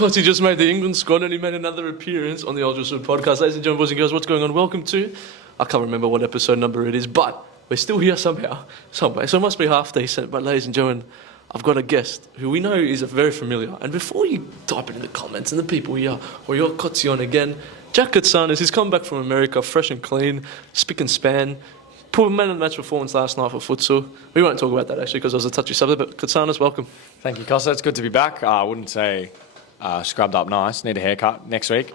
Plus, he just made the England squad and he made another appearance on the Ultra Sud podcast. Ladies and gentlemen, boys and girls, what's going on? Welcome to, I can't remember what episode number it is, but we're still here somehow, somewhere. So it must be half decent. But ladies and gentlemen, I've got a guest who we know is very familiar. And before you type it in the comments and the people here, or you're Kotsi on again, Jack Katsanas, he's come back from America fresh and clean, spick and span. Put a man of the match performance last night for futsal. We won't talk about that actually because it was a touchy subject, but Katsanas, welcome. Thank you, Kosta. It's good to be back. I wouldn't say scrubbed up nice. Need a haircut next week.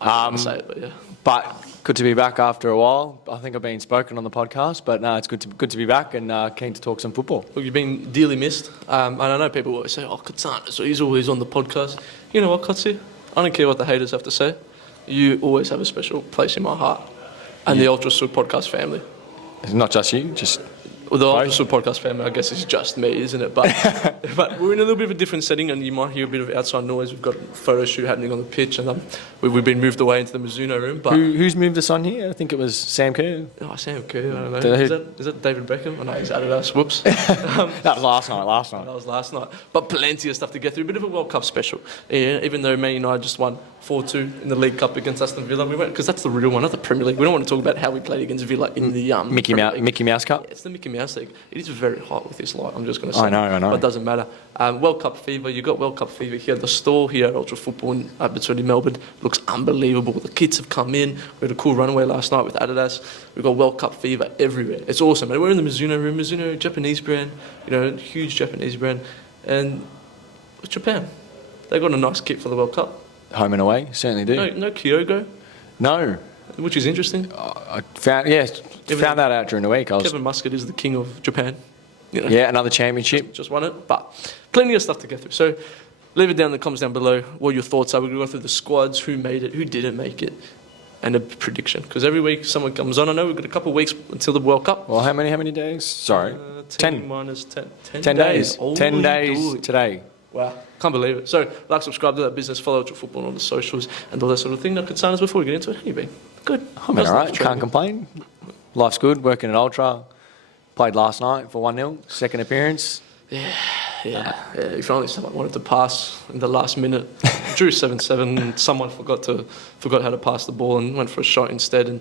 I wouldn't say it, but yeah. But good to be back after a while. I think I've been spoken on the podcast, but no, it's good to be back and keen to talk some football. Look, you've been dearly missed. And I know people always say, oh, Katsanas, so he's always on the podcast. You know what, Kotsi? I don't care what the haters have to say. You always have a special place in my heart and the Ultra Sud podcast family. It's not just you, just... Well, the Ultra Sud podcast family, I guess, is just me, isn't it? But but we're in a little bit of a different setting, and you might hear a bit of outside noise. We've got a photo shoot happening on the pitch, and we've been moved away into the Mizuno room. But who's moved us on here? I think it was Sam Kerr. Oh, Sam Kerr, I don't know. Is that David Beckham? Oh, no, he's Adidas. Whoops. That was last night. That was last night. But plenty of stuff to get through. A bit of a World Cup special. Yeah, even though Man United just won 4-2 in the League Cup against Aston Villa. We went because that's the real one, not the Premier League. We don't want to talk about how we played against Villa in the Mickey Mouse Cup. Yeah, it's the Mickey Mouse League. It is very hot with this light. I'm just going to say. I know. But it doesn't matter. World Cup fever. You got World Cup fever here. The store here at Ultra Football in Abbotsford, Melbourne looks unbelievable. The kids have come in. We had a cool runaway last night with Adidas. We've got World Cup fever everywhere. It's awesome. And we're in the Mizuno room. Mizuno, Japanese brand. You know, huge Japanese brand. And Japan, they got a nice kit for the World Cup. Home and away, certainly do. No Kyogo. No. Which is interesting. I found that out during the week. Kevin Muscat is the king of Japan. You know, yeah, another championship. Just won it, but plenty of stuff to get through. So leave it down in the comments down below what your thoughts are. We're going to go through the squads, who made it, who didn't make it, and a prediction. Because every week someone comes on. I know we've got a couple of weeks until the World Cup. Well, how many days? Sorry. 10 minus 10. 10 days. 10 days today. Wow. Can't believe it. So, like, subscribe to that business, follow Ultra Football on all the socials and all that sort of thing. No concerns before we get into it. How you been? Good. I've been all right. Can't complain. Life's good. Working at Ultra. Played last night for 1-0. Second appearance. Yeah. If only someone wanted to pass in the last minute. Drew 7-7 and someone forgot how to pass the ball and went for a shot instead, and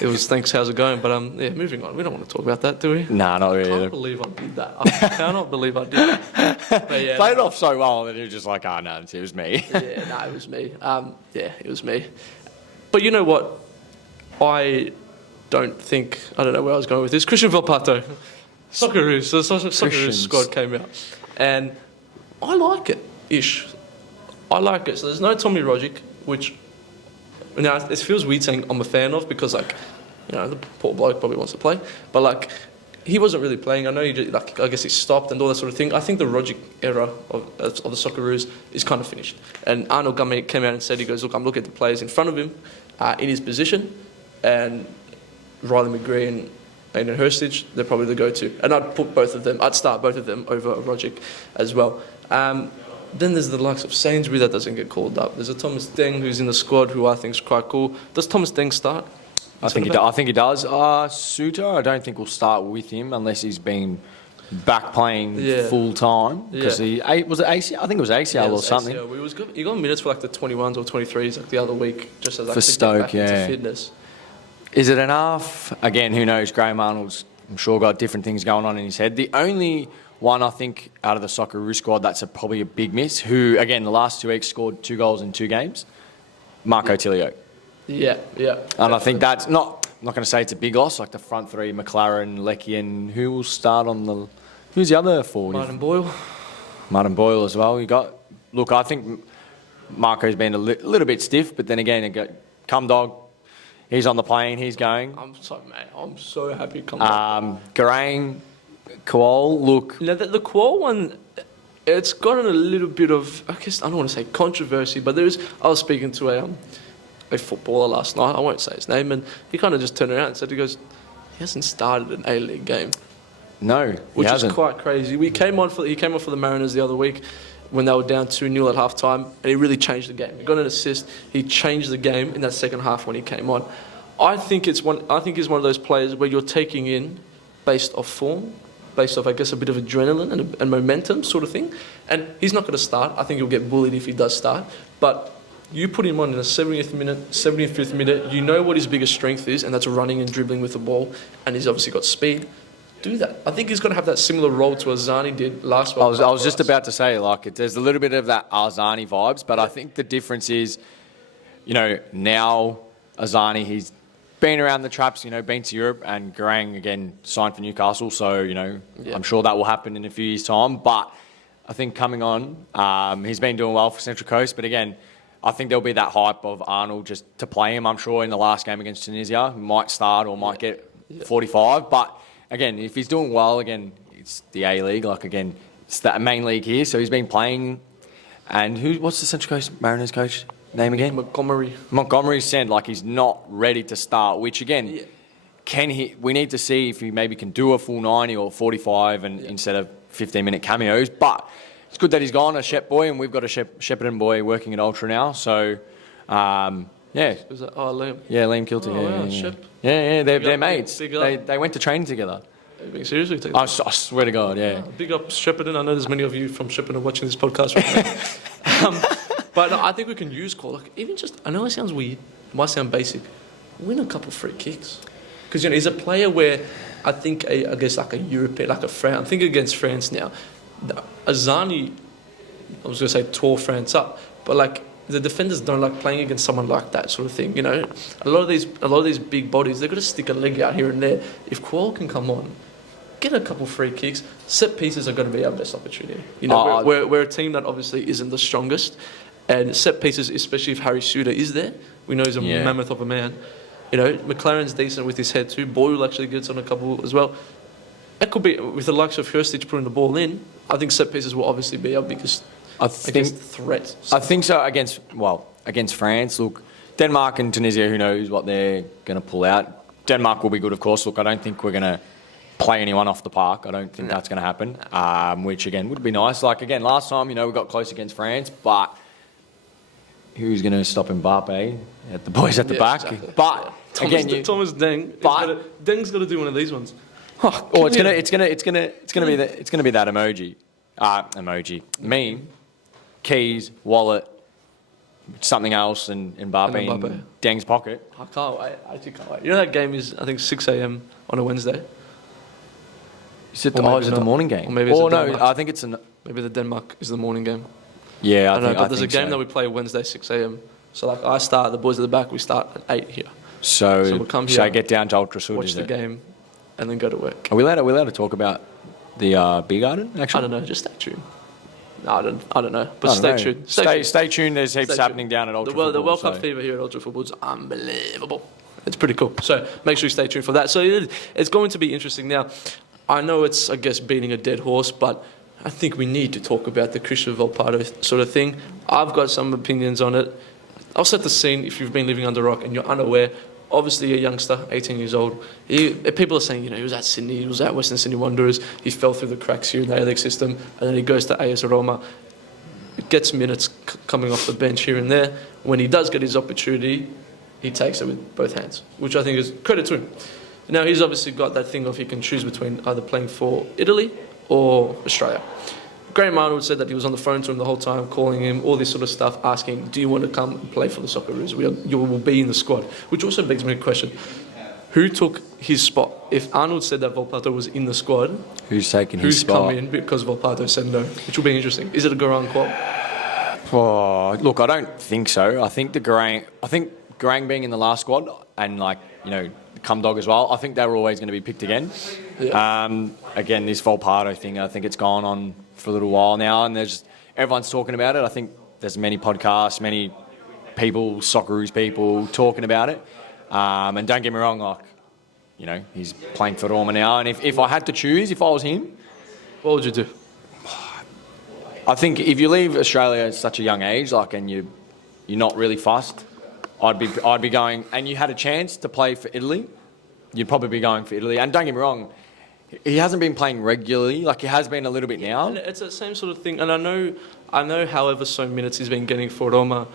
it was thanks, how's it going? But moving on. We don't want to talk about that, do we? Nah, not really. I can't believe I did that. I cannot believe I did that. But yeah, played it off so well that it was just like, no, it was me. It was me. It was me. But you know what? I don't know where I was going with this. Christian Valpato. Socceroos. The Socceroos squad came out. And I like it-ish. I like it. So there's no Tommy Rogic, which... Now, it feels weird saying I'm a fan of because, like, you know, the poor bloke probably wants to play. But, like, he wasn't really playing. I know I guess he stopped and all that sort of thing. I think the Rogic era of the Socceroos is kind of finished. And Arnold Gummy came out and said, he goes, look, I'm looking at the players in front of him in his position. And Riley McGree and Aiden Hurstich, they're probably the go-to. And I'd start both of them over Rogic as well. Then there's the likes of Sainsbury that doesn't get called up. There's a Thomas Deng who's in the squad who I think is quite cool. Does Thomas Deng start? I think he does. Suter, I don't think we'll start with him unless he's been back playing full time. Because was it ACL? I think it was ACL or something. ACL. He got minutes for like the 21s or 23s like the other week, just as like for Stoke, to get back into fitness. Is it enough? Again, who knows? Graham Arnold's, I'm sure, got different things going on in his head. The only one, I think, out of the Socceroos squad that's probably a big miss, who, again, the last 2 weeks scored 2 goals in 2 games, Marco Tilio. Yeah. And I think that's I'm not going to say it's a big loss, like the front three, McLaren, Leckie, and who will start on the... Who's the other forward? Martin Boyle as well. Look, I think Marco's been a little bit stiff, but then again, Cum Dog, he's on the plane, he's going. I'm so happy Cum Dog. Garang, Koal, look... Now, the Koal one, it's gotten a little bit of, I guess, I don't want to say controversy, but I was speaking to a footballer last night, I won't say his name, and he kind of just turned around and said, he goes, he hasn't started an A-League game. No, Which is quite crazy. He came on for the Mariners the other week when they were down 2-0 at half-time, and he really changed the game. He got an assist, he changed the game in that second half when he came on. I think he's one of those players where you're taking in based off form based off, I guess, a bit of adrenaline and momentum sort of thing. And he's not going to start. I think he'll get bullied if he does start. But you put him on in the 75th minute, you know what his biggest strength is, and that's running and dribbling with the ball, and he's obviously got speed. Do that. I think he's going to have that similar role to Azani did last World Cup. I was just about to say, like, there's a little bit of that Azani vibes, but I think the difference is, you know, now Azani, he's been around the traps, you know, been to Europe, and Garang, again, signed for Newcastle, so, you know, I'm sure that will happen in a few years' time, but I think coming on, he's been doing well for Central Coast, but again, I think there'll be that hype of Arnold just to play him. I'm sure in the last game against Tunisia, he might start or might get 45, but again, if he's doing well, again, it's the A-League. Like, again, it's the main league here. So he's been playing. And what's the Central Coast Mariners coach name again? Montgomery said, like, he's not ready to start, which, again, we need to see if he maybe can do a full 90 or 45 and instead of 15-minute cameos. But it's good that he's gone, a Shep boy, and we've got a Shepparton boy working at Ultra now. So, Was that, Liam? Yeah, Liam Kilty. Oh, Shep. Yeah, they're mates. They went to training together. Are you being seriously? I swear to God, yeah. Big up Shepparton. I know there's many of you from Shepparton watching this podcast right now. But no, I think we can use call. Like, even just, I know it sounds weird, it might sound basic, win a couple free kicks. Because, you know, he's a player where I think, I guess, like a European, like a France, I'm thinking against France now. Azani, I was going to say, tore France up, but like, the defenders don't like playing against someone like that sort of thing, you know. A lot of these big bodies, they've got to stick a leg out here and there. If Qual can come on, get a couple free kicks, set pieces are going to be our best opportunity. You know, we're a team that obviously isn't the strongest, and set pieces, especially if Harry Suter is there, we know he's a mammoth of a man. You know, McLaren's decent with his head too. Boyle actually gets on a couple as well. That could be, with the likes of Hurstich putting the ball in, I think set pieces will obviously be our biggest threat. I think so against France. Look, Denmark and Tunisia, who knows what they're going to pull out. Denmark will be good, of course. Look, I don't think we're going to play anyone off the park. I don't think that's going to happen, which, again, would be nice. Like, again, last time, you know, we got close against France, but who's going to stop Mbappe? The boys at the back. Exactly. But, Thomas Deng. Deng's got to do one of these ones. It's gonna be that emoji meme, keys, wallet, something else, and Mbappe in Deng's pocket. I can't wait. I actually can't wait. You know that game is, I think, 6 a.m. on a Wednesday. Is it the morning game? Or maybe I think it's maybe the Denmark is the morning game. Yeah, I don't know, but there's a game that we play Wednesday 6 a.m. So like I start, the boys at the back, we start at 8 here. So we'll come here, get down to Ultra Sud, watch the game, and then go to work. Are we allowed to talk about the beer garden? Actually, I don't know. Just stay tuned. No, I don't know. But stay tuned. Stay tuned. There's heaps happening down at Ultra Football. The World Cup fever here at Ultra Football is unbelievable. It's pretty cool. So make sure you stay tuned for that. So it's going to be interesting. Now, I know it's, I guess, beating a dead horse, but I think we need to talk about the Christian Volpato sort of thing. I've got some opinions on it. I'll set the scene if you've been living under a rock and you're unaware. Obviously a youngster, 18 years old. People are saying, you know, he was at Sydney, he was at Western Sydney Wanderers, he fell through the cracks here in the A-League system, and then he goes to AS Roma. It gets minutes coming off the bench here and there. When he does get his opportunity, he takes it with both hands, which I think is credit to him. Now, he's obviously got that thing of he can choose between either playing for Italy or Australia. Graham Arnold said that he was on the phone to him the whole time, calling him, all this sort of stuff, asking, do you want to come and play for the Socceroos? You will be in the squad. Which also begs me a question. Who took his spot? If Arnold said that Volpato was in the squad, who's taking his spot? Who's come in because Volpato said no? Which will be interesting. Is it a Garang qual? Oh, look, I don't think so. I think Garang being in the last squad and, like, you know, Cum Dog as well, I think they were always going to be picked again. Yeah. Again, this Volpato thing, I think it's gone on for a little while now, and everyone's talking about it. I think there's many podcasts, many people, Socceroos people talking about it. And don't get me wrong, like, you know, he's playing for Roma now, and if I had to choose, if I was him, what would you do? I think if you leave Australia at such a young age, like, and you're not really fussed, I'd be going, and you had a chance to play for Italy, you'd probably be going for Italy. And don't get me wrong, he hasn't been playing regularly, like he has been a little bit now. And it's the same sort of thing. And I know however so minutes he's been getting for Roma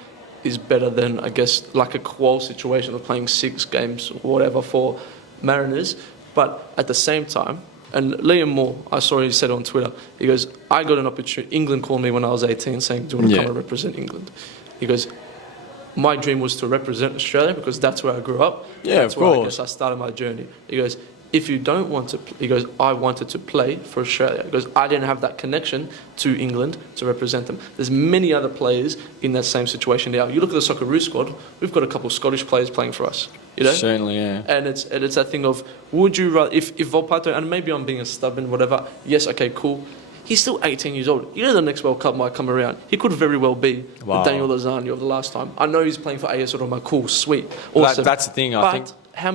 is better than, I guess, like a qual situation of playing 6 games or whatever for Mariners. But at the same time, And Liam Moore, I saw he said on Twitter, he goes, I got an opportunity. England called me when I was 18 saying, do you want to come and represent England? He goes, my dream was to represent Australia because that's where I grew up. Yeah, that's of where course. I guess I started my journey. He goes, if you don't want to, he goes, I wanted to play for Australia. He goes, I didn't have that connection to England to represent them. There's many other players in that same situation now. You look at the Socceroos squad, we've got a couple of Scottish players playing for us. You know? Certainly, yeah. And it's that thing of, would you rather, if Volpato, and maybe I'm being a stubborn, whatever, yes, okay, cool. He's still 18 years old. You know the next World Cup might come around. He could very well be the Daniel Lozano of the last time. I know he's playing for AS Roma. Cool, sweet, awesome. That's the thing, I think. How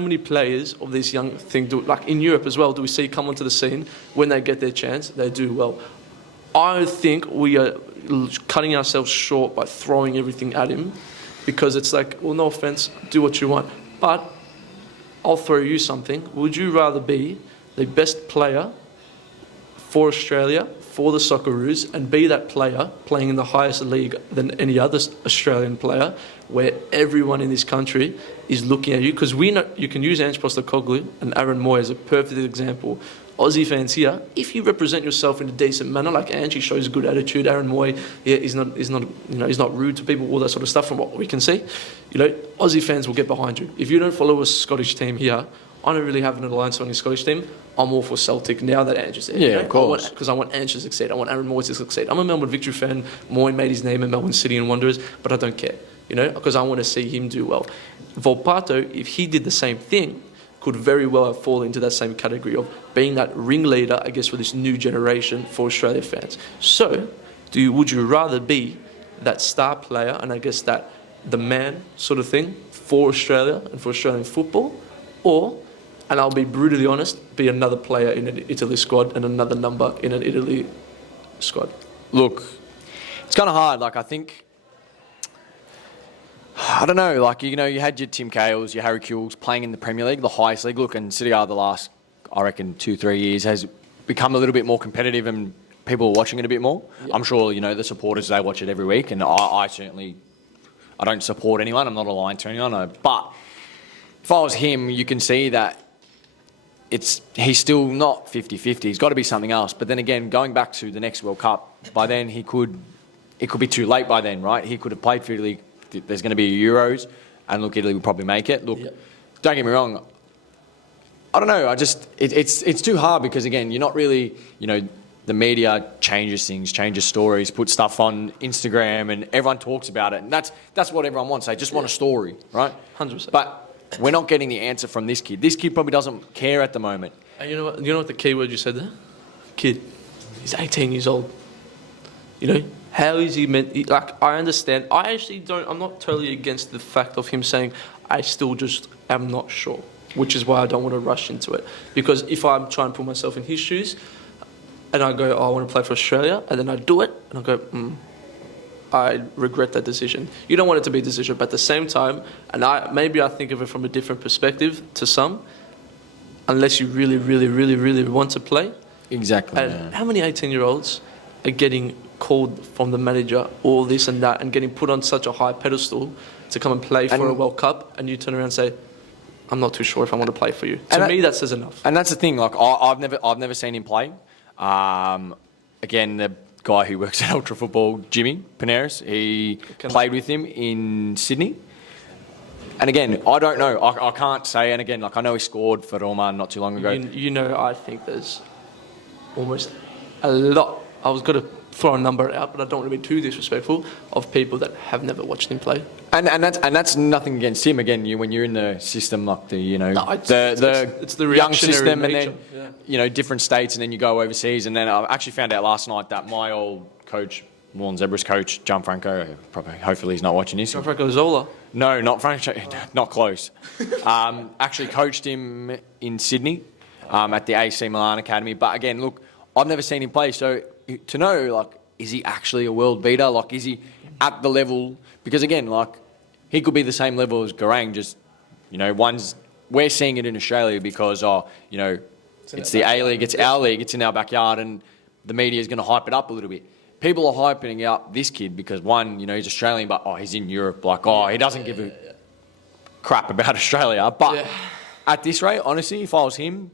many players of this young thing do, like in Europe as well, do we see come onto the scene when they get their chance, they do well? I think we are cutting ourselves short by throwing everything at him because it's like, well, no offense, do what you want. But I'll throw you something. Would you rather be the best player for Australia, for the Socceroos, and be that player playing in the highest league than any other Australian player, where everyone in this country is looking at you? Because we know you can use Ange Postecoglou and Aaron Moy as a perfect example. Aussie fans here, if you represent yourself in a decent manner, like Ange, he shows good attitude. Aaron Moy, he's not rude to people, all that sort of stuff. From what we can see, Aussie fans will get behind you. If you don't follow a Scottish team here, I don't really have an alliance on the Scottish team. I'm all for Celtic now that Ange is there. Yeah, of course. Because I want Ange to succeed. I want Aaron Moy to succeed. I'm a Melbourne Victory fan. Moy made his name in Melbourne City and Wanderers, but I don't care, because I want to see him do well. Volpato, if he did the same thing, could very well fall into that same category of being that ringleader, I guess, for this new generation for Australia fans. So, would you rather be that star player and I guess that the man sort of thing for Australia and for Australian football, or, and I'll be brutally honest, be another player in an Italy squad and another number in an Italy squad? Look, it's kind of hard. Like, I think, I don't know, like, you had your Tim Cahills, your Harry Kewells playing in the Premier League, the highest league. Look, and City are the last, I reckon, 2-3 years has become a little bit more competitive and people are watching it a bit more. Yep. I'm sure, the supporters, they watch it every week, and I certainly, I don't support anyone. I'm not aligned to anyone. But if I was him, you can see that he's still not 50-50. He's got to be something else. But then again, going back to the next World Cup, by then it could be too late by then, right? He could have played for Italy. There's going to be Euros, and look, Italy will probably make it. Look, Don't get me wrong. I don't know. It's too hard because again, you're not really, the media changes things, changes stories, puts stuff on Instagram, and everyone talks about it, and that's what everyone wants. They just want a story, right? 100%. But we're not getting the answer from this kid. This kid probably doesn't care at the moment. And you know what the key word you said there? Kid. He's 18 years old. How is he meant? Like, I understand. I'm not totally against the fact of him saying, I still just am not sure, which is why I don't want to rush into it. Because if I'm trying to put myself in his shoes and I go, I want to play for Australia, and then I do it, and I go, I regret that decision. You don't want it to be a decision, but at the same time, and maybe I think of it from a different perspective to some, unless you really, really, really, really want to play. Exactly. And how many 18-year-olds are getting called from the manager, all this and that, and getting put on such a high pedestal to come and play for a World Cup, and you turn around and say, I'm not too sure if I want to play for you. To me, that says enough. And that's the thing. Like, I've never seen him play. Again, the guy who works at Ultra Football, Jimmy Paneras, he played with him in Sydney. And again, I don't know. I can't say. And again, I know he scored for Roma not too long ago. I think there's almost a lot. I was going to throw a number out, but I don't want to be too disrespectful, of people that have never watched him play. And that's nothing against him. Again, when you're in the system, like it's the young system, nature. And then different states, and then you go overseas. And then I actually found out last night that my old coach, Northern Zebras coach, Gianfranco, hopefully he's not watching this. Gianfranco Zola? No, not Franco, not close. Actually coached him in Sydney at the AC Milan Academy. But again, look, I've never seen him play, so to know, is he actually a world beater? Is he at the level? Because again, he could be the same level as Garang, just, we're seeing it in Australia because, it's the A-League, it's our league, it's in our backyard, and the media is going to hype it up a little bit. People are hyping up this kid because, one, he's Australian, but, he's in Europe. He doesn't give a crap about Australia. But at this rate, honestly, if I was him,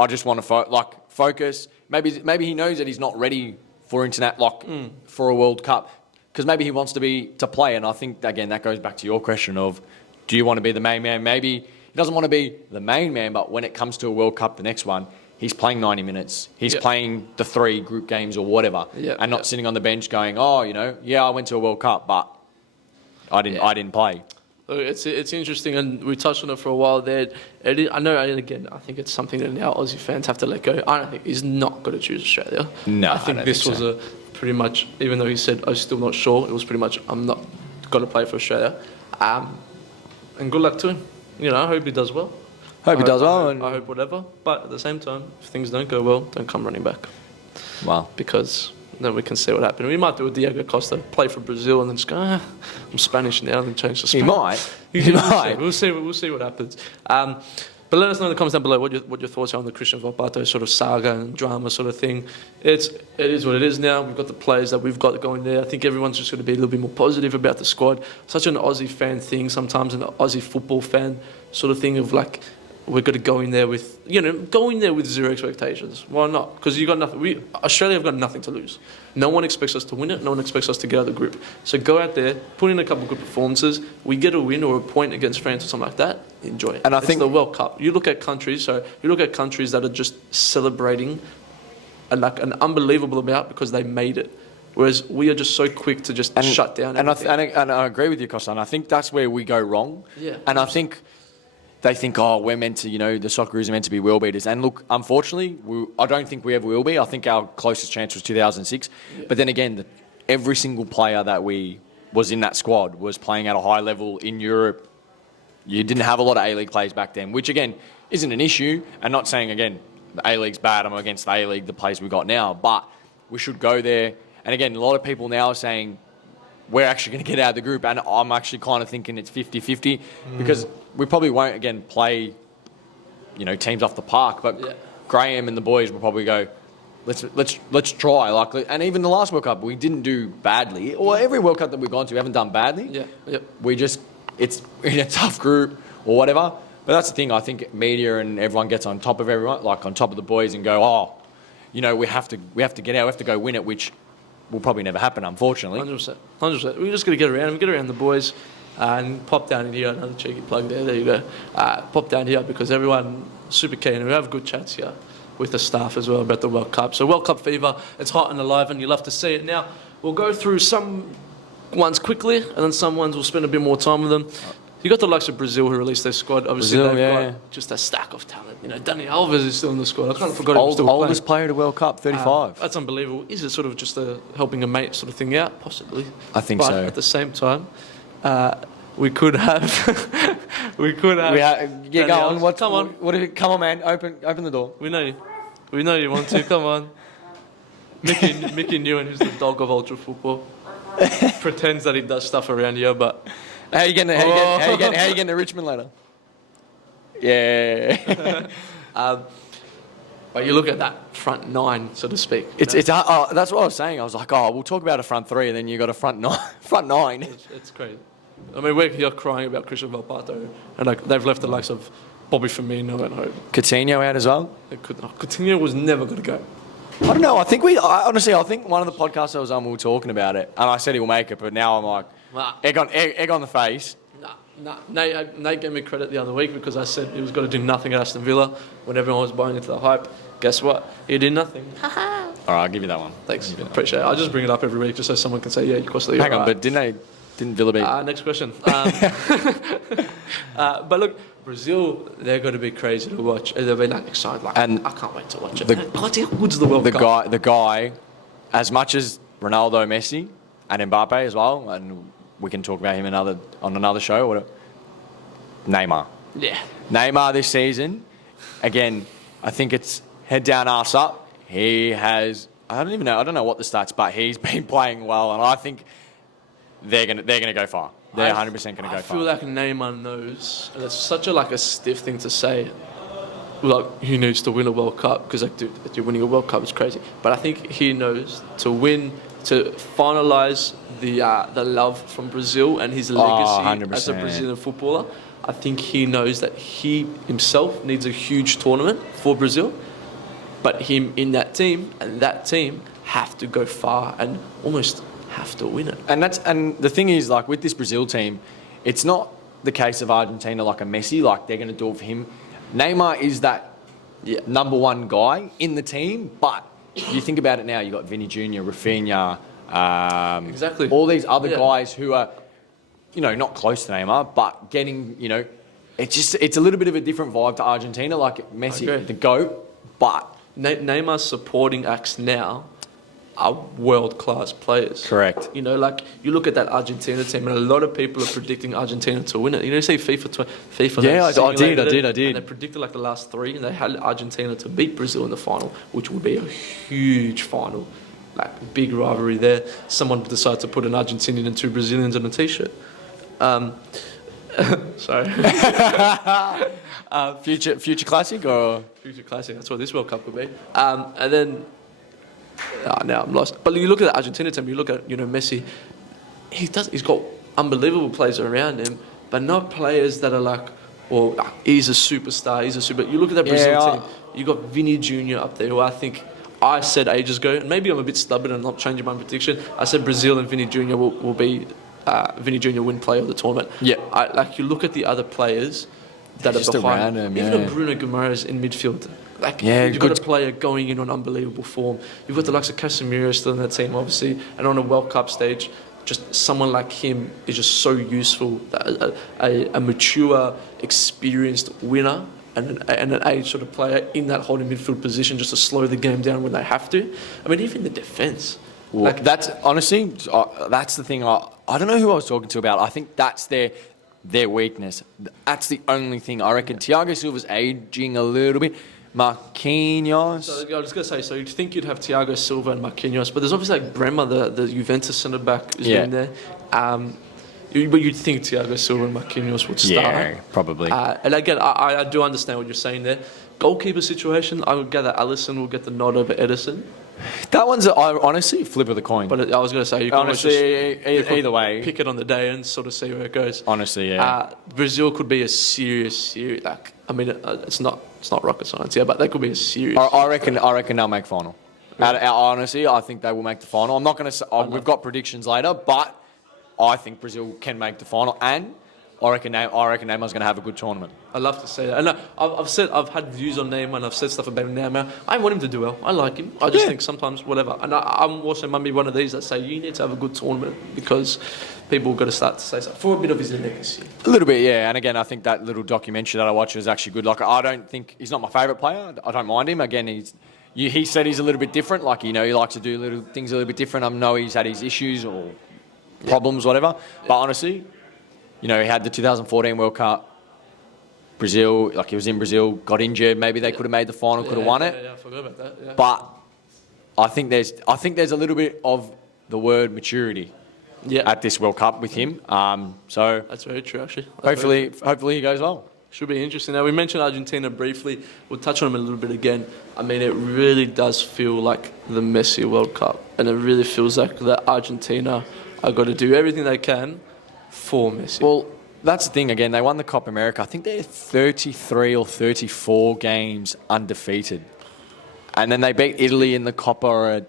I just want to focus. Maybe he knows that he's not ready for for a World Cup, because maybe he wants to play. And I think again that goes back to your question of, do you want to be the main man? Maybe he doesn't want to be the main man, but when it comes to a World Cup, the next one, he's playing 90 minutes. He's playing the 3 group games or whatever, and not sitting on the bench going, oh, I went to a World Cup, but I didn't play. It's interesting, and we touched on it for a while there. I know, and again, I think it's something that now Aussie fans have to let go. I don't think he's not going to choose Australia. No, I think this was a pretty much, even though he said, I'm still not sure, it was pretty much, I'm not going to play for Australia. And good luck to him. I hope he does well. I hope whatever. But at the same time, if things don't go well, don't come running back. Wow. Because then we can see what happens. We might do a Diego Kosta, play for Brazil, and then just go, I'm Spanish now, and then change to Spanish. He might. We'll see what happens. But let us know in the comments down below what your thoughts are on the Christian Volpato sort of saga and drama sort of thing. It is what it is now. We've got the players that we've got going there. I think everyone's just going to be a little bit more positive about the squad. Such an Aussie fan thing sometimes, an Aussie football fan sort of thing of like, we're going to go in there with, zero expectations. Why not? Because you got nothing. Australia have got nothing to lose. No one expects us to win it. No one expects us to get out of the group. So go out there, put in a couple of good performances. We get a win or a point against France or something like that. Enjoy it. And it's the World Cup. You look at countries that are just celebrating an unbelievable amount because they made it. Whereas we are just so quick to just shut down everything. And I agree with you, Kosta. And I think that's where we go wrong. Yeah. And I think they think, we're meant to, the Socceroos are meant to be world beaters. And look, unfortunately, I don't think we ever will be. I think our closest chance was 2006. Yeah. But then again, every single player that was in that squad was playing at a high level in Europe. You didn't have a lot of A-League players back then, which again, isn't an issue. And not saying, again, the A-League's bad, I'm against the A-League, the players we've got now. But we should go there. And again, a lot of people now are saying, we're actually going to get out of the group. And I'm actually kind of thinking it's 50-50 because we probably won't, again, play, teams off the park. But Graham and the boys will probably go, let's try. And even the last World Cup, we didn't do badly. Or every World Cup that we've gone to, we haven't done badly. Yeah. Yep. It's in a tough group or whatever. But that's the thing. I think media and everyone gets on top of everyone, on top of the boys, and go, we have to get out. We have to go win it, which will probably never happen, unfortunately. 100%. We're just going to get around the boys and pop down in here. Another cheeky plug there. There you go. Pop down here because everyone super keen. We have good chats here with the staff as well about the World Cup. So World Cup fever, it's hot and alive and you love to see it. Now, we'll go through some ones quickly and then some ones we'll spend a bit more time with them. You got the likes of Brazil who released their squad. Obviously, they've got just a stack of talent. Dani Alves is still in the squad. I kind of forgot he was still playing. Oldest player to World Cup, 35. That's unbelievable. Is it sort of just helping a mate sort of thing out? Possibly. I think so. But at the same time, we could have. Get going. Come on. Come on, man. Open the door. We know you want to. Come on. Mickey Newen, who's the dog of ultra football, pretends that he does stuff around here, but. How you getting to Richmond later? Yeah. But you look at that front 9, so to speak. That's what I was saying. I was like, we'll talk about a front 3, and then you got a front 9. It's crazy. I mean, we're here crying about Christian Volpato, and they've left the likes of Bobby Firmino at home. Coutinho out as well. Coutinho was never going to go. I don't know. I think one of the podcasts I was on, we were talking about it, and I said he'll make it, but now I'm like, egg on the face. Nah. Nate gave me credit the other week because I said he was going to do nothing at Aston Villa when everyone was buying into the hype. Guess what? He did nothing. All right, I'll give you that one. Thanks. Appreciate it. I'll just bring it up every week just so someone can say, yeah, Kosta. Hang on, but didn't Villa beat? Next question. But look, Brazil, they're going to be crazy to watch. They'll be excited. And I can't wait to watch it. How good's the World Cup? The guy, as much as Ronaldo, Messi, and Mbappe as well, and we can talk about him on another show. Or Neymar. Yeah. Neymar this season, again, I think it's head down, arse up. He has, I don't know what the stats, but he's been playing well, and I think they're gonna go far. They're 100% going to go far. I feel like Neymar knows, and it's such a stiff thing to say. He needs to win a World Cup because, dude, if you're winning a World Cup, it's crazy. But I think he knows to finalise the love from Brazil and his legacy as a Brazilian footballer. I think he knows that he himself needs a huge tournament for Brazil, but him in that team, and that team have to go far and almost have to win it. And the thing is, like with this Brazil team, it's not the case of Argentina like a Messi, like they're going to do it for him. Neymar is that number one guy in the team, but you think about it now, you got Vinny Jr., Rafinha, exactly, all these other guys who are, not close to Neymar, but getting, it's a little bit of a different vibe to Argentina, like Messi, the GOAT, but Neymar's supporting acts now are world-class players. Correct. Like you look at that Argentina team, and a lot of people are predicting Argentina to win it. You say FIFA. Yeah, I did. And they predicted like the last three, and they had Argentina to beat Brazil in the final, which would be a huge final, like big rivalry there. Someone decided to put an Argentinian and two Brazilians on a T-shirt. Sorry. Future classic or future classic? That's what this World Cup could be. And then. Now I'm lost. But you look at the Argentina team, you look at Messi. He's got unbelievable players around him, but not players that are like, well, he's a superstar. You look at that Brazil team. You got Vinny Jr. up there, who I think I said ages ago, and maybe I'm a bit stubborn and not changing my prediction. I said Brazil and Vinny Jr. will be Vinny Jr. win player of the tournament. Yeah. You look at the other players that just are behind him. Even Bruno Guimaraes in midfield. You've got a player going in on unbelievable form. You've got the likes of Casemiro still in that team, obviously, and on a World Cup stage, just someone like him is just so useful. A mature, experienced winner and an age sort of player in that holding midfield position just to slow the game down when they have to. I mean, even the defence. Well, that's the thing. I don't know who I was talking to about. I think that's their weakness. That's the only thing. I reckon Thiago Silva's aging a little bit. Marquinhos. So I was going to say, so you'd think you'd have Thiago Silva and Marquinhos, but there's obviously like Bremer, the Juventus centre-back, who's been there. But you'd think Thiago Silva and Marquinhos would start. Yeah, probably. And again, I do understand what you're saying there. Goalkeeper situation, I would gather Alisson will get the nod over Edison. That one's, honestly, flip of the coin. But I was going to say, you can either way, pick it on the day and sort of see where it goes. Honestly, yeah. Brazil could be a serious. Like, I mean, it's not rocket science, but they could be a serious. I reckon they'll make final. Honestly, I think they will make the final. I'm not going to say we've got predictions later, but I think Brazil can make the final, and I reckon Neymar's going to have a good tournament. I love to say that. And I've had views on Neymar, and I've said stuff about Neymar. I want him to do well. I like him. I just think sometimes whatever. And I'm also might be one of these that say you need to have a good tournament because people have got to start to say something for a bit of his legacy. A little bit, yeah. And again, I think that little documentary that I watched was actually good. Like, I don't think he's not my favourite player. I don't mind him. Again, he said he's a little bit different. Like, he likes to do little things a little bit different. I know he's had his issues or problems, whatever. But honestly, he had the 2014 World Cup. Brazil, like he was in Brazil, got injured. Maybe they could have made the final, could have won it. Yeah, I forgot about that. Yeah. But I think there's a little bit of the word maturity at this World Cup with him. So that's very true, actually. Hopefully he goes well. Should be interesting. Now, we mentioned Argentina briefly. We'll touch on them a little bit again. I mean, it really does feel like the Messi World Cup, and it really feels like that Argentina are got to do everything they can for Messi. Well, that's the thing. Again, they won the Copa America. I think they're 33 or 34 games undefeated, and then they beat Italy in the Copa,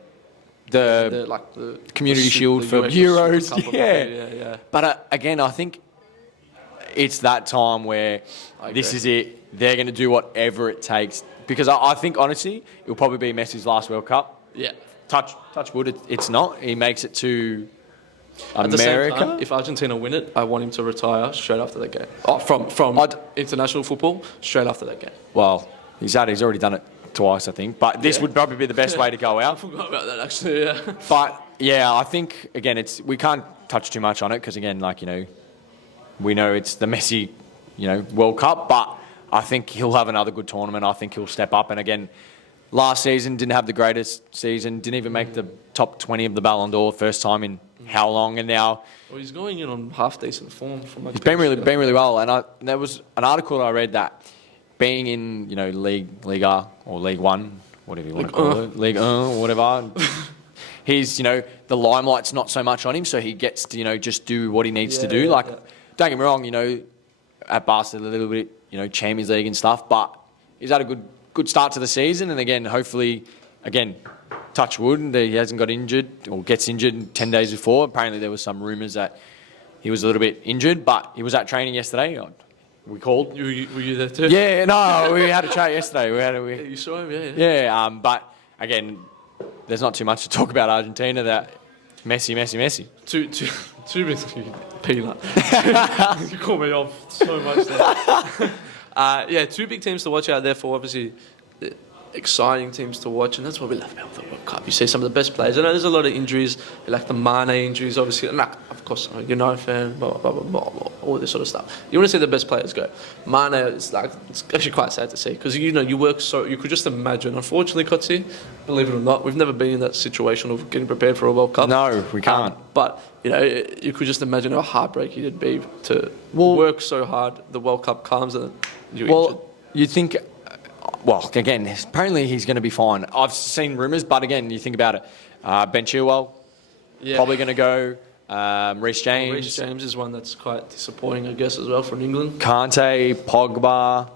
the Community Shield for Euros. Yeah. But again, I think it's that time where this is it. They're going to do whatever it takes because I think honestly, it'll probably be Messi's last World Cup. Yeah. Touch wood. It's not. He makes it to America. At the same time, if Argentina win it, I want him to retire straight after that game. From international football, straight after that game. Well, he's already done it twice, I think. But this would probably be the best way to go out. I forgot about that, actually, yeah. But, yeah, I think, again, we can't touch too much on it because, again, we know it's the Messi, World Cup. But I think he'll have another good tournament. I think he'll step up. And, again, last season didn't have the greatest season. Didn't even make the top 20 of the Ballon d'Or first time in how long? And now... Well, he's going in on half-decent form. He's been really well. And there was an article that I read that being in, Liga or League One, whatever you want to call it, League whatever, he's, the limelight's not so much on him, so he gets to, just do what he needs to do. Don't get me wrong, at Barca a little bit, Champions League and stuff, but he's had a good start to the season. And again, hopefully, touch wood, that he hasn't got injured or gets injured 10 days before. Apparently there was some rumours that he was a little bit injured, but he was at training yesterday. We called. Were you there too? Yeah, no, we had a chat yesterday. You saw him, yeah. Yeah, but again, there's not too much to talk about Argentina. That Messi. Two big peanut. You call me off so much there. Two big teams to watch out there for. Obviously, the exciting teams to watch, and that's what we love about the World Cup. You see some of the best players. I know there's a lot of injuries, like the Mane injuries, obviously. And of course, I'm a United fan, blah, blah, blah, blah, blah, all this sort of stuff. You want to see the best players go. Mane, it's actually quite sad to see, because you work so, you could just imagine. Unfortunately, Kotsi, believe it or not, we've never been in that situation of getting prepared for a World Cup. No, we can't. But you could just imagine how heartbreaking it'd be to work so hard. The World Cup comes and you're injured. You think. Well, again, apparently he's going to be fine. I've seen rumours, but again, you think about it. Ben Chilwell, probably going to go. Reece James. Reece James is one that's quite disappointing, I guess, as well from England. Kante, Pogba.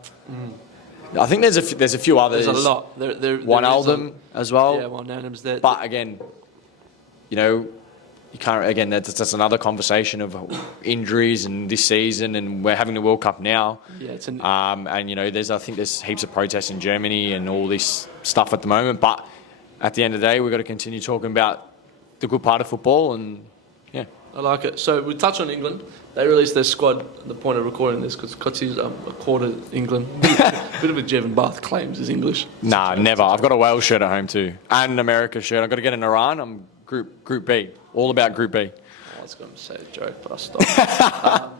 I think there's a few others. There's a lot. Wijnaldum as well. Yeah, Wijnaldum's there. But again, you can't. Again, that's another conversation of injuries and this season, and we're having the World Cup now. Yeah, it's I think there's heaps of protests in Germany and all this stuff at the moment. But at the end of the day, we've got to continue talking about the good part of football, and yeah. I like it. So we touch on England. They released their squad at the point of recording this because Kotsi's a quarter England. Bit of a Jevon Bath claims is English. Nah, never. I've got a Wales shirt at home too, and an America shirt. I've got to get an Iran. I'm Group B. All about Group B. I was going to say a joke, but I stopped.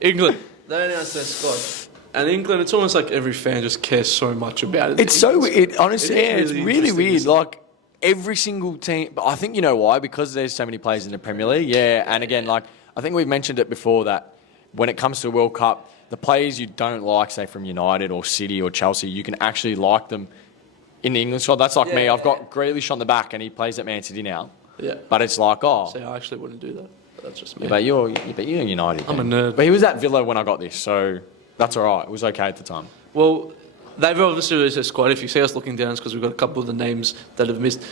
England. They announced their squad. And England, it's almost like every fan just cares so much about it. It's so weird. Honestly, it's really weird. Like, every single team. But I think you know why? Because there's so many players in the Premier League. Yeah, and again, I think we've mentioned it before that when it comes to the World Cup, the players you don't like, say from United or City or Chelsea, you can actually like them in the England squad. That's like me. I've got Grealish on the back and he plays at Man City now. Yeah. But it's like, See, I actually wouldn't do that. But that's just me. Yeah, but you're United. I'm a nerd. But he was at Villa when I got this, so that's all right. It was okay at the time. Well, they've obviously released their squad. If you see us looking down, it's because we've got a couple of the names that have missed.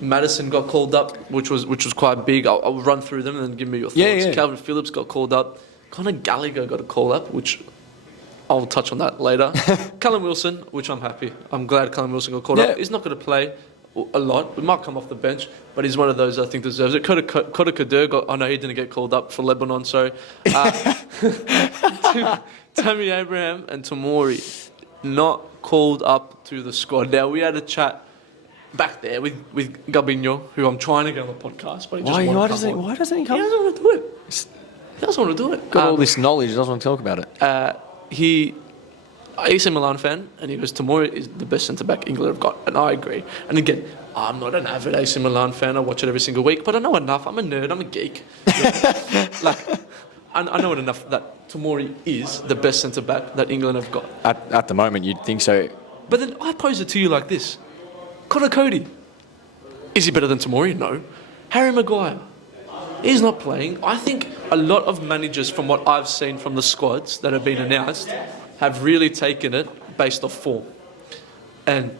Madison got called up, which was quite big. I'll run through them and then give me your thoughts. Yeah. Calvin Phillips got called up. Conor Gallagher got a call up, which I'll touch on that later. Callum Wilson, which I'm happy. I'm glad Callum Wilson got called up. He's not going to play a lot. We might come off the bench, but he's one of those I think deserves it. Kosta Kadir got. I know he didn't get called up for Lebanon, so Tammy Abraham and Tomori not called up to the squad. Now we had a chat back there with Gabinho, who I'm trying to get on the podcast, but he just why doesn't he come? He doesn't want to do it. He doesn't want to do it. Got all this knowledge, he doesn't want to talk about it. He's a Milan fan, and he goes, Tomori is the best centre-back England have got, and I agree. And again, I'm not an avid AC Milan fan, I watch it every single week, but I know enough, I'm a nerd, I'm a geek. I know enough that Tomori is the best centre-back that England have got. At the moment, you'd think so. But then I pose it to you like this. Connor Cody, is he better than Tomori? No. Harry Maguire, he's not playing. I think a lot of managers, from what I've seen from the squads that have been announced, have really taken it based off form. And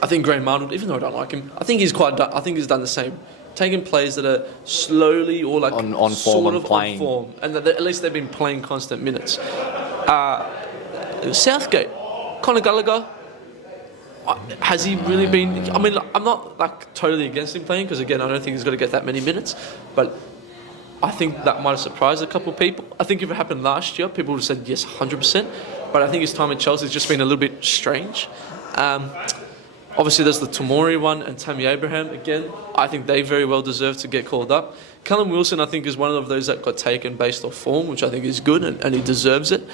I think Graham Arnold, even though I don't like him, I think he's done the same. Taking players that are slowly or like on form sort of and playing. on form, and that at least they've been playing constant minutes. Southgate, Conor Gallagher, has he really been? I mean, I'm not totally against him playing because again, I don't think he's going to get that many minutes, but I think that might have surprised a couple of people. I think if it happened last year, people would have said yes, 100%. But I think his time at Chelsea has just been a little bit strange. Obviously, there's the Tomori one and Tammy Abraham. Again, I think they very well deserve to get called up. Callum Wilson, I think, is one of those that got taken based off form, which I think is good, and he deserves it.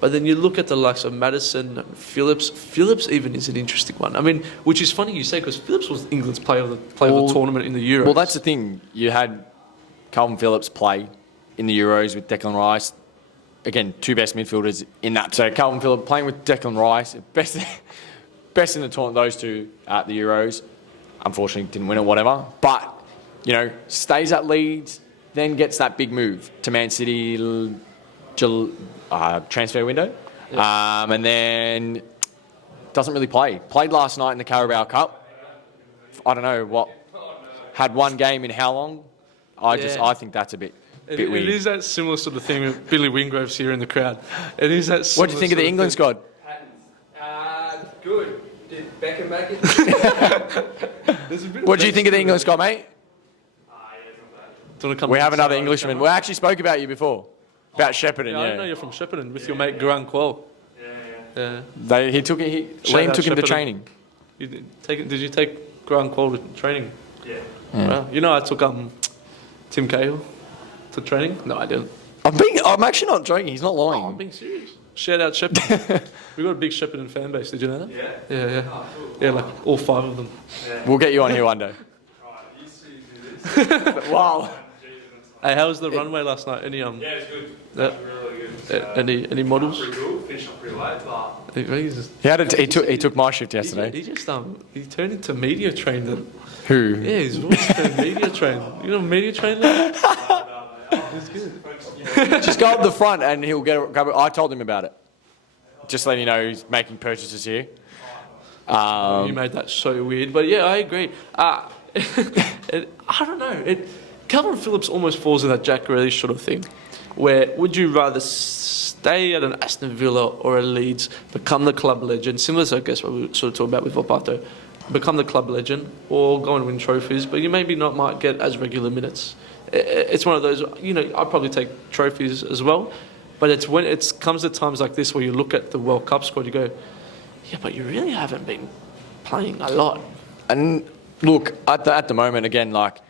But then you look at the likes of Madison, Phillips. Phillips even is an interesting one. I mean, which is funny you say, because Phillips was England's player of the tournament in the Euros. Well, that's the thing. You had Calvin Phillips play in the Euros with Declan Rice. Again, two best midfielders in that. So Calvin Phillips playing with Declan Rice, best in the tournament, those two at the Euros. Unfortunately, didn't win it, whatever. But, stays at Leeds, then gets that big move to Man City transfer window. Yeah. And then doesn't really play. Played last night in the Carabao Cup. I don't know what. Had one game in how long? I think that's a bit weird. It is that similar sort of thing with Billy Wingrove's here in the crowd. It is that. What do you think of the England squad? Good. Did Beckham make it? What do you think of the England squad, mate? Do We have another Englishman. We actually spoke about you before. About Shepparton, Yeah, I know you're from Shepparton with your mate Garang Kwol. Yeah. Liam took him to Shepparton. training. Did you take Garang Kwol to training? Yeah. Wow. You know, I took Tim Cahill to training. No, I didn't. I'm actually not joking. He's not lying. Oh, I'm being serious. Shout out Shepparton. We've got a big Shepparton fan base. Did you know that? Yeah. Yeah. Oh, cool. Yeah, like all 5 of them. Yeah. We'll get you on here one day. Right, you see this. Wow. Hey, how was the runway last night? Any Yeah, it's good. Yeah. Really good. any models? Pretty cool. Finished up pretty late, but He took my shift yesterday. He just he turned into media trainer. Who? Yeah, he's always turned media trainer. You know media trainer? He's good. Just go up the front and he'll grab it. I told him about it. Just letting you know he's making purchases here. You made that so weird, but yeah, I agree. I don't know. Calvin Phillips almost falls in that Jack Grealish sort of thing, where would you rather stay at an Aston Villa or a Leeds, become the club legend, similar to I guess what we were sort of talking about with Volpato, become the club legend, or go and win trophies, but you maybe not might get as regular minutes. It's one of those, I'd probably take trophies as well, but it's when it comes to times like this where you look at the World Cup squad, you go, yeah, but you really haven't been playing a lot. And look, at the moment, again, like,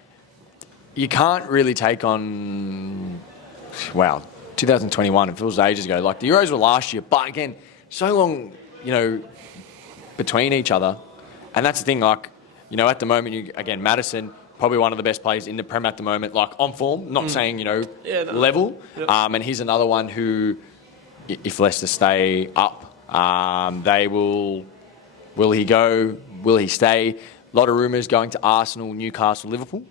you can't really take on, 2021, it feels ages ago. Like, the Euros were last year, but again, so long, between each other. And that's the thing, like, at the moment, Maddison, probably one of the best players in the Prem at the moment, like, on form, not saying, level. Yep. And he's another one who, if Leicester stay up, they will he go, will he stay? A lot of rumours going to Arsenal, Newcastle, Liverpool.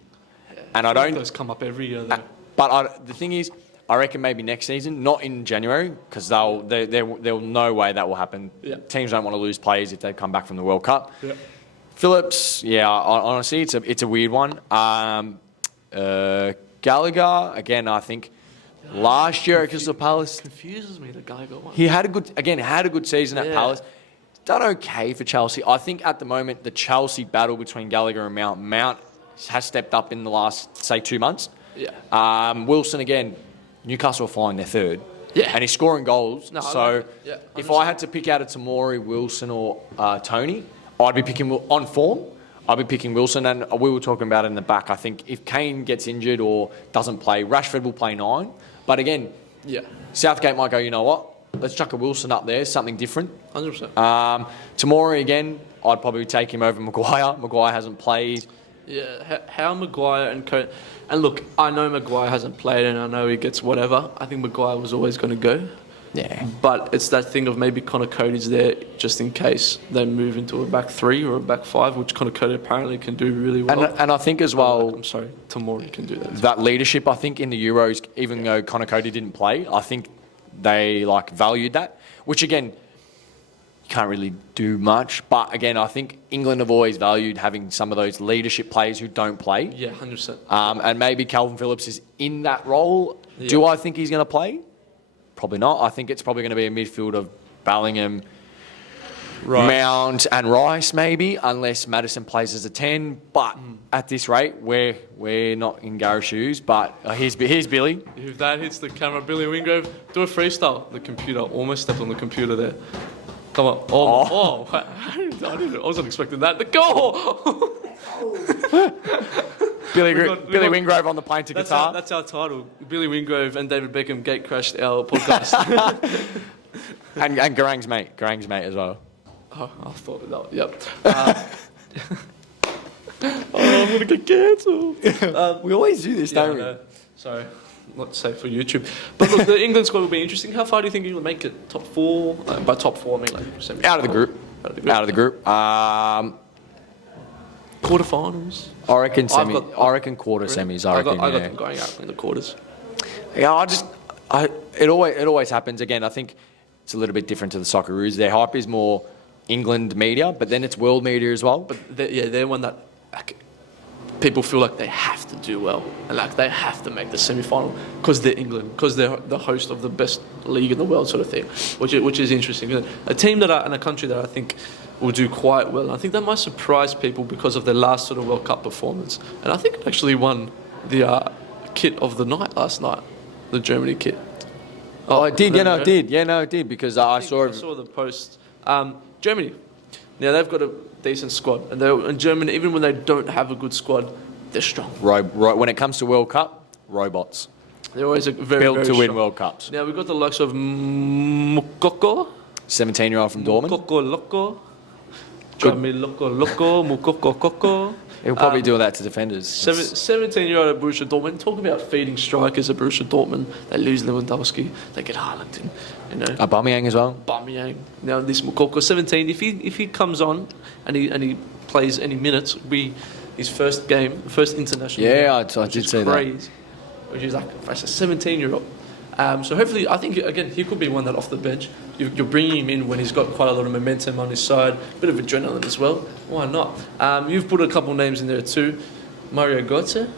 And I don't. Those come up every year, though. But the thing is, I reckon maybe next season, not in January, because there'll no way that will happen. Yeah. Teams don't want to lose players if they come back from the World Cup. Yeah. Phillips, honestly, it's a weird one. Gallagher, again, I think last year at Crystal Palace Confuses me, the Gallagher one. he had a good season at Palace. Done okay for Chelsea. I think at the moment the Chelsea battle between Gallagher and Mount has stepped up in the last, say, 2 months. Yeah. Wilson, again, Newcastle are flying their third. Yeah. And he's scoring goals. No, So yeah, if I had to pick out a Tamori, Wilson or Tony, I'd be picking on form. I'd be picking Wilson. And we were talking about it in the back. I think if Kane gets injured or doesn't play, Rashford will play 9. But again, Southgate might go, you know what? Let's chuck a Wilson up there, something different. 100%. Tamori, again, I'd probably take him over Maguire. Maguire hasn't played. Yeah, how Maguire and Cohen... And look, I know Maguire hasn't played and I know he gets whatever. I think Maguire was always going to go. Yeah. But it's that thing of maybe Connor Cody's there just in case they move into a back 3 or a back 5, which Connor Cody apparently can do really well. And I think as well... I'm sorry, Tamori can do that. That leadership, I think, in the Euros, even though Connor Cody didn't play, I think they valued that. Which, again, you can't really do much. But, again, I think England have always valued having some of those leadership players who don't play. Yeah, 100%. And maybe Calvin Phillips is in that role. Yeah. Do I think he's going to play? Probably not. I think it's probably going to be a midfield of Bellingham, Mount and Rice, maybe, unless Maddison plays as a 10. But at this rate, we're not in Gareth's shoes. But here's Billy. If that hits the camera, Billy Wingrove, do a freestyle. The computer almost stepped on the computer there. Come on. Oh. I wasn't expecting that. The goal! Billy Wingrove on the plane to Qatar. That's our title. Billy Wingrove and David Beckham gate crashed our podcast. and Garang's mate as well. Oh, I thought of that. Yep. I'm going to get cancelled. We always do this, don't we? Sorry. Not safe for YouTube. But look, the England squad will be interesting. How far do you think you'll make it? Top 4? By top 4, I mean like semi. Out of the group. Quarterfinals. I reckon quarter semis. I got them going out in the quarters. Yeah, it always happens. Again, I think it's a little bit different to the Socceroos. Their hype is more England media, but then it's world media as well. But they're one that like, people feel like they have to do well and like they have to make the semi-final because they're England, because they're the host of the best league in the world, sort of thing, which is interesting. A team and a country that I think will do quite well. I think that might surprise people because of their last sort of World Cup performance. And I think it actually won the kit of the night last night, the Germany kit. Oh, it did. It did because I saw the post. Germany. Now they've got a decent squad, and Germany, even when they don't have a good squad, they're strong. When it comes to World Cup, robots. They're always very built very to win strong. World Cups. Now we've got the likes of Mukoko, 17-year-old from Dortmund. Mukoko Loco, Mukoko Koko. He'll probably do that to defenders. 17-year-old at Borussia Dortmund. Talk about feeding strikers at Borussia Dortmund. They lose Lewandowski. They get Haaland in. Aubameyang as well. Aubameyang. Now this Mukoko, 17. If he comes on and he plays any minutes, it'll be his first international. Yeah, game, I did say that. Which is like a 17-year-old. So hopefully, I think again he could be one that off the bench. You're bringing him in when he's got quite a lot of momentum on his side, bit of adrenaline as well. Why not? You've put a couple names in there too. Mario Götze,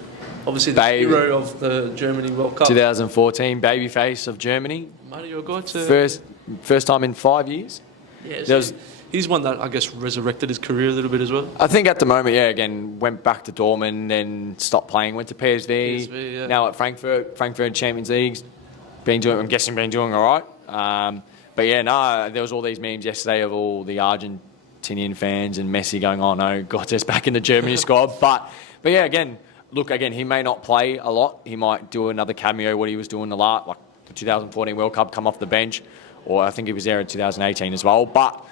obviously the hero of the Germany World Cup. 2014, babyface of Germany. Mario Götze. First time in 5 years. Yeah, he's one that I guess resurrected his career a little bit as well. I think at the moment, again, went back to Dortmund, then stopped playing, went to PSV. Now at Frankfurt Champions League. I'm guessing been doing all right. But there was all these memes yesterday of all the Argentinian fans and Messi going, oh no, Götze's back in the Germany squad. But again, he may not play a lot. He might do another cameo, what he was doing the 2014 World Cup, come off the bench, or I think he was there in 2018 as well. But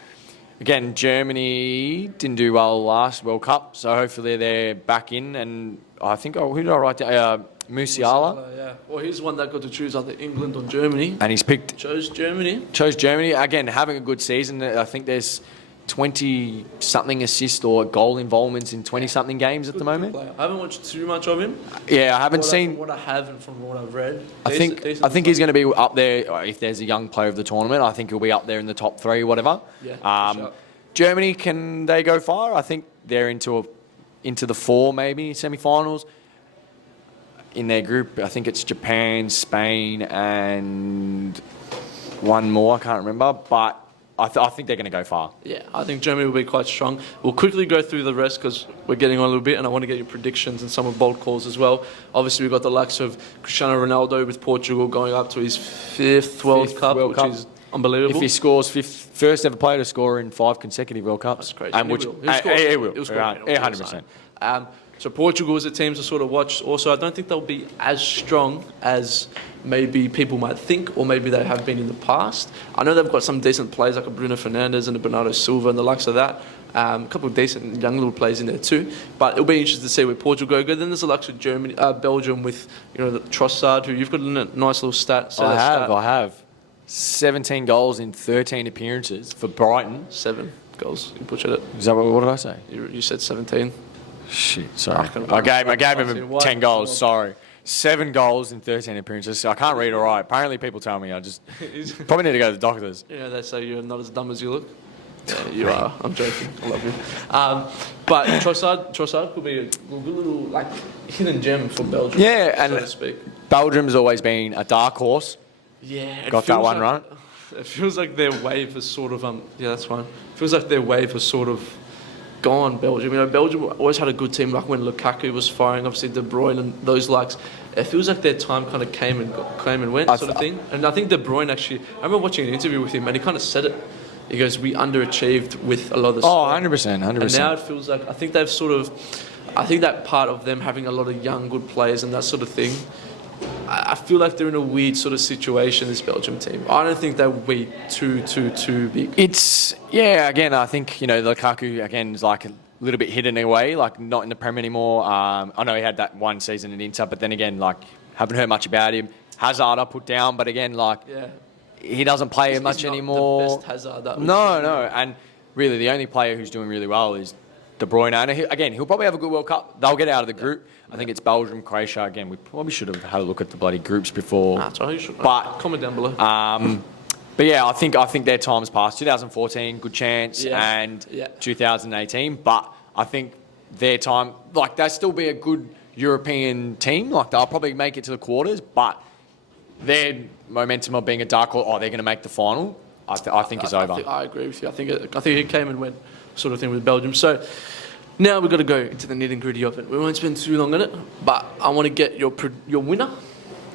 again, Germany didn't do well last World Cup, so hopefully they're back in. And I think, who did I write down? Musiala. Yeah. Well, he's one that got to choose either England or Germany. And he's Chose Germany. Again, having a good season. I think there's 20-something assist or goal involvements in 20-something games at the moment. I haven't watched too much of him. Yeah, I haven't seen... From what I have and from what I've read. I think he's going to be up there. If there's a young player of the tournament, I think he'll be up there in the top 3, whatever. Yeah, sure. Germany, can they go far? I think they're into the 4, maybe, semi-finals. In their group, I think it's Japan, Spain, and one more, I can't remember, but I think they're going to go far. Yeah, I think Germany will be quite strong. We'll quickly go through the rest because we're getting on a little bit, and I want to get your predictions and some of bold calls as well. Obviously, we've got the likes of Cristiano Ronaldo with Portugal going up to his 5th World Cup, which is unbelievable. If he scores first ever player to score in 5 consecutive World Cups. That's crazy. And he will. He'll score 100%. So Portugal is a team to sort of watch. Also, I don't think they'll be as strong as maybe people might think, or maybe they have been in the past. I know they've got some decent players like a Bruno Fernandes and a Bernardo Silva and the likes of that. A couple of decent young little players in there too. But it'll be interesting to see where Portugal go. Then there's the likes of Belgium with the Trossard, who you've got a nice little stat. I have 17 goals in 13 appearances for Brighton. 7 goals. You butchered it. Is that what did I say? You said 17. Shit, sorry. I gave him 10 goals, sorry. 7 goals in 13 appearances. So I can't read or write. Apparently people tell me I just probably need to go to the doctors. They say you're not as dumb as you look. Yeah, you are. I'm joking. I love you. But Trossard could be a good little hidden gem for Belgium. Yeah, and so to speak. Belgium's always been a dark horse. Yeah, got that one right. It feels like their wave has sort of that's fine. It feels like their wave has sort of gone. Belgium. Belgium always had a good team. Like when Lukaku was firing, obviously De Bruyne and those likes. It feels like their time kind of came and went, sort of thing. And I think De Bruyne actually. I remember watching an interview with him, and he kind of said it. He goes, "We underachieved with a lot of the." Oh, 100%. And now it feels like I think that part of them having a lot of young good players and that sort of thing. I feel like they're in a weird sort of situation, this Belgium team. I don't think they'll be too big. Again, I think, Lukaku, again, is like a little bit hidden away, like not in the Prem anymore. I know he had that one season at Inter, but then again, haven't heard much about him. Hazard I put down, but again, he doesn't play much anymore. The best Hazard No. And really, the only player who's doing really well is De Bruyne. And again, he'll probably have a good World Cup. They'll get out of the group. I think it's Belgium, Croatia. Again, we probably should have had a look at the bloody groups before. That's right. You should. But comment down below. But yeah, I think their time's passed. 2014, good chance, and 2018. But I think their time, like they'll still be a good European team. Like they'll probably make it to the quarters, but their momentum of being a dark horse, they're going to make the final. I think is over. I agree with you. I think it came and went sort of thing with Belgium. So now we've got to go into the nitty gritty of it. We won't spend too long on it, but I want to get your winner,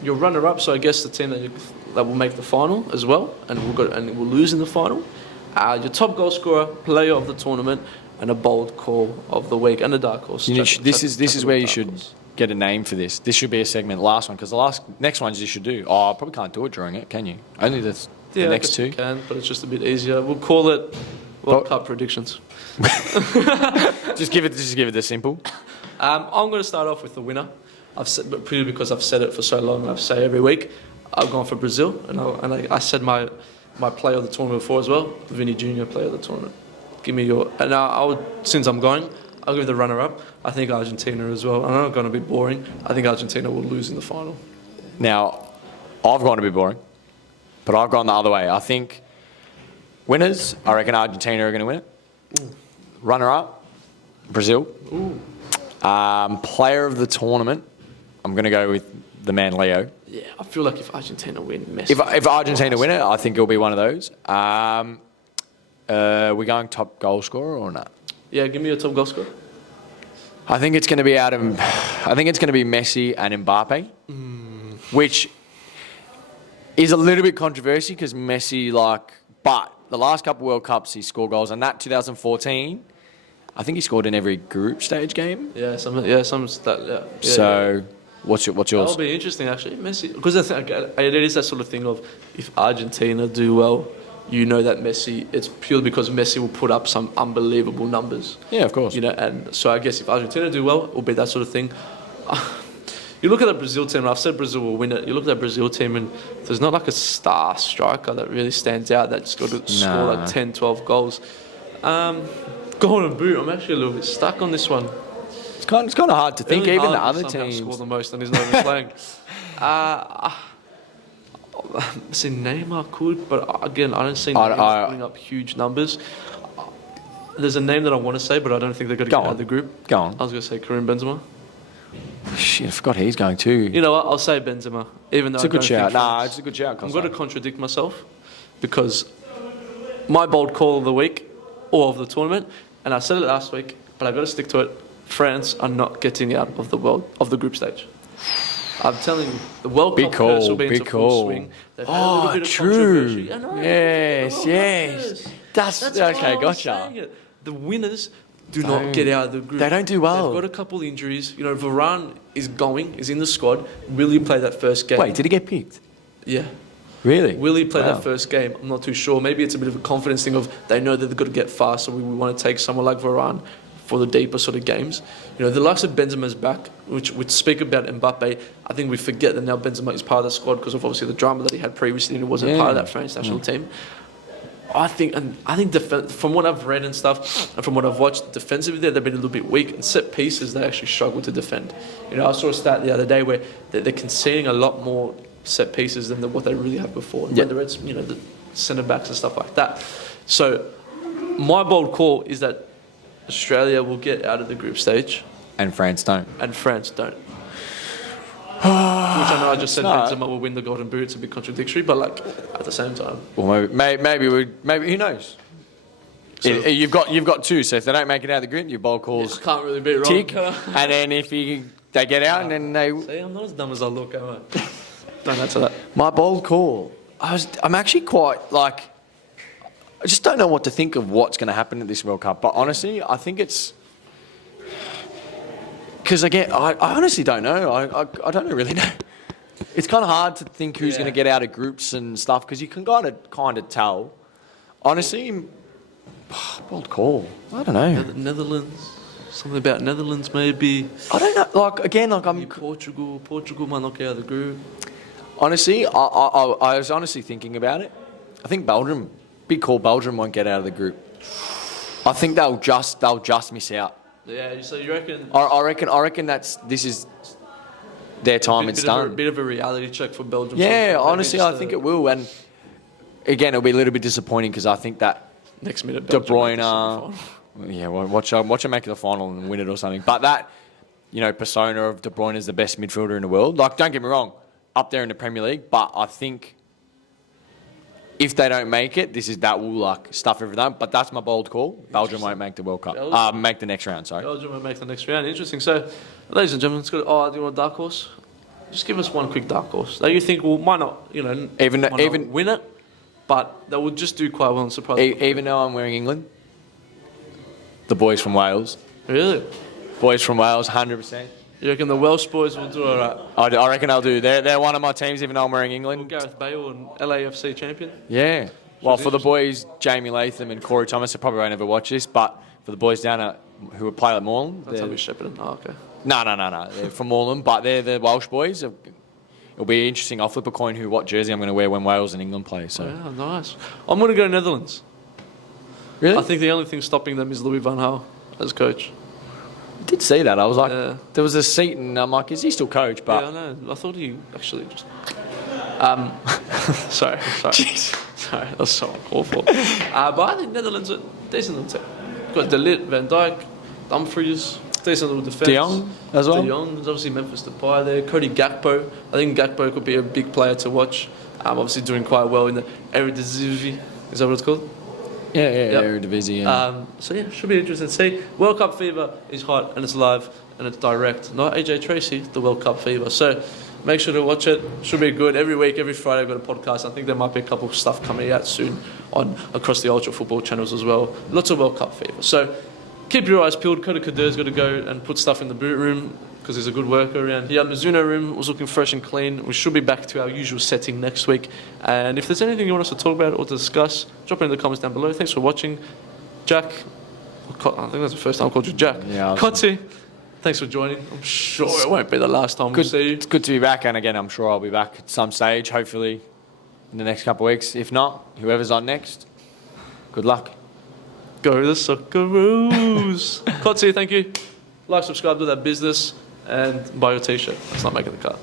your runner up. So I guess the team that will make the final as well, and we'll lose in the final. Your top goal scorer, player of the tournament, and a bold call of the week, and a dark horse. This is where you should get a name for this. This should be a segment, last one, because the next ones you should do. I probably can't do it during it, can you? Only the next two. Can, but it's just a bit easier. We'll call it World Cup predictions. just give it the simple. I'm going to start off with the winner. But purely because I've said it for so long, and I've said it every week. I've gone for Brazil, and I said my player of the tournament before as well, Vini Jr. player of the tournament. Give me your, and since I'm going, I'll give the runner-up. I think Argentina as well. I'm not going to be boring. I think Argentina will lose in the final. Now, I've gone to be boring, but I've gone the other way. I think winners, I reckon Argentina are going to win it. Ooh. Runner-up, Brazil. Ooh. Player of the tournament, I'm going to go with the man Leo. Yeah, I feel like if Argentina win, Messi. If Argentina win it, I think it'll be one of those. We're going top goal scorer or not? Yeah, give me your top goal scorer. I think it's going to be Messi and Mbappe, which is a little bit controversial because Messi, but the last couple World Cups he scored goals, and that 2014, I think he scored in every group stage game. So, what's yours? That'll be interesting actually, Messi, because it is that sort of thing of if Argentina do well, you know that Messi, it's purely because Messi will put up some unbelievable numbers. Yeah, of course. And so I guess if Argentina do well, it will be that sort of thing. You look at the Brazil team, and I've said Brazil will win it. You look at that Brazil team, and there's not like a star striker that really stands out that's got to score like 10, 12 goals. Golden boot, I'm actually a little bit stuck on this one. It's kind of hard to think, even the other teams. Score the most and he's not even playing. See, Neymar could, but again, I don't see Neymar putting up huge numbers. There's a name that I want to say, but I don't think they're going to get out of the group. Go on. I was going to say Karim Benzema. Shit, I forgot he's going too. You know what? I'll say Benzema, even though it's a good shout. It's a good shout. I'm going to contradict myself because my bold call of the week or of the tournament, and I said it last week, but I've got to stick to it. France are not getting out of the group stage. I'm telling you, the World Cup curse will be into full swing. They've had a little bit of controversy. Yes. That's okay, gotcha. The winners do not get out of the group. They don't do well. They've got a couple injuries. You know, Varane is in the squad. Will he play that first game? Wait, did he get picked? Yeah. Really? Will he play that first game? I'm not too sure. Maybe it's a bit of a confidence thing of they know that they've got to get fast, so we want to take someone like Varane for the deeper sort of games. You know, the likes of Benzema's back, which we speak about Mbappe. I think we forget that now Benzema is part of the squad because of obviously the drama that he had previously and he wasn't part of that French national team. I think from what I've read and stuff, and from what I've watched, defensively they've been a little bit weak, and set pieces they actually struggle to defend. You know, I saw a stat the other day where they're conceding a lot more set pieces than what they really have before. Whether it's the centre backs and stuff like that. So my bold call is that Australia will get out of the group stage, and France don't. Which I know I just said Benzema will win the Golden Boot. It's a bit contradictory, but at the same time. Well, maybe who knows? So, you've got two, so if they don't make it out of the group, your bold calls can't really be wrong. Tick, and then if they get out, and then they. See, I'm not as dumb as I look, am I? Don't answer that. My bold call. I'm actually quite I just don't know what to think of what's going to happen at this World Cup. But honestly, I think it's because again, I honestly don't know. I don't really know. It's kind of hard to think who's going to get out of groups and stuff because you can kind of tell. Honestly, bold call. I don't know. Netherlands. Something about Netherlands maybe. I don't know. I'm Portugal. Portugal might not get out of the group. Honestly, I was honestly thinking about it. I think Belgium. Big call. Belgium won't get out of the group. I think they'll just miss out. Yeah. So you reckon? I reckon this is their time. It's done. A bit of a reality check for Belgium. Yeah. Honestly, I think it will. And again, it'll be a little bit disappointing because I think that Next minute, De Belgium Bruyne, yeah, well, watch them make it to the final and win it or something. But that, persona of De Bruyne is the best midfielder in the world. Like, don't get me wrong, up there in the Premier League. But I think if they don't make it, that will stuff everything. But that's my bold call. Belgium won't make the World Cup. Make the next round. Sorry. Belgium will make the next round. Interesting. So, ladies and gentlemen, let's go. Do you want a dark horse? Just give us one quick dark horse that you think might not win it, but that will just do quite well and surprise. Even though I'm wearing England, the boys from Wales. Really? Boys from Wales, 100%. You reckon the Welsh boys will do all right? I reckon they'll do. They're one of my teams, even though I'm wearing England. Well, Gareth Bale and LAFC champion. Yeah. Well, for the boys, Jamie Latham and Corey Thomas, I probably won't ever watch this, but for the boys down at who play at Moreland, that's Tommy Shepard. Oh, okay. No. They're from Moreland, but they're the Welsh boys. It'll be interesting. I'll flip a coin what jersey I'm going to wear when Wales and England play. So. Yeah, nice. I'm going to go Netherlands. Really? I think the only thing stopping them is Louis van Gaal as coach. I did see that. I was like, there was a seat, and I'm like, is he still coach? But yeah, I know. I thought he actually just. Sorry. Sorry, that's so awful. But I think Netherlands are decent little team. Got De Ligt, Van Dijk, Dumfries, decent little defence. De Jong as well. De Jong, there's obviously Memphis Depay there. Cody Gakpo. I think Gakpo could be a big player to watch. Obviously doing quite well in the Eredivisie. Is that what it's called? Yeah, Eredivisie. Yeah. So yeah, should be interesting to see. World Cup fever is hot and it's live and it's direct. Not AJ Tracy, the World Cup fever. So make sure to watch it. Should be good. Every week, every Friday, I've got a podcast. I think there might be a couple of stuff coming out soon across the Ultra Football channels as well. Lots of World Cup fever. So keep your eyes peeled. Kosta Kader's got to go and put stuff in the boot room because he's a good worker around here. Mizuno room was looking fresh and clean. We should be back to our usual setting next week. And if there's anything you want us to talk about or to discuss, drop it in the comments down below. Thanks for watching. Jack, I think that's the first time I called you Jack. Yeah. Kotze, thanks for joining. I'm sure it won't be the last time we'll see you. It's good to be back, and again, I'm sure I'll be back at some stage, hopefully in the next couple of weeks. If not, whoever's on next, good luck. Go the Socceroos. Kotze, thank you. Like, subscribe to that business, and buy your t-shirt. It's not making the cut.